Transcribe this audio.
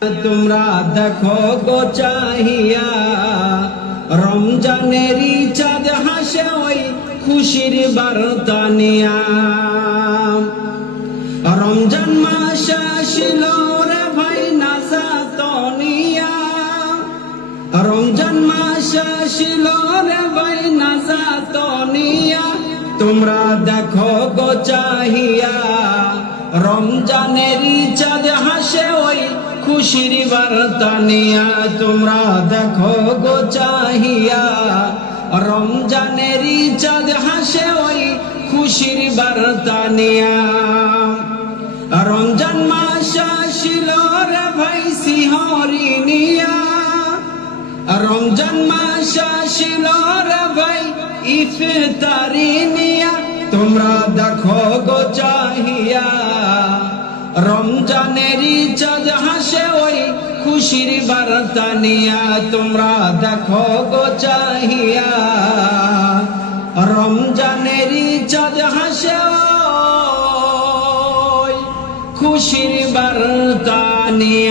তোমরা দেখো গো চাহিয়া রমজানেরই চাঁদ হাসে ওই খুশির বার্তা নিয়া। রমজান মাস আসিল রে ভাই নাজাত নিয়া, রমজান মাস আসিল রে ভাই নাজাত নিয়া। তোমরা দেখো গো চাহিয়া রমজানেরই চাঁদ হাসে ওই খুশির বার্তা নিয়া। তোমরা দেখো গো চাহিয়া রমজানেরই চাঁদ হাসে ওই খুশির বার্তা নিয়া। রমজান মাস আসিল রে ভাই শিহরি নিয়া, রমজান মাস আসিল রে ভাই ইফতারি নিয়া। তোমরা দেখো গো চাহিয়া রমজানেরই চাঁদ হাসে ওই খুশির বার্তা নিয়া। তোমরা দেখো গো চাহিয়া রমজানেরই চাঁদ হাসে ওই খুশির বার্তা নিয়া।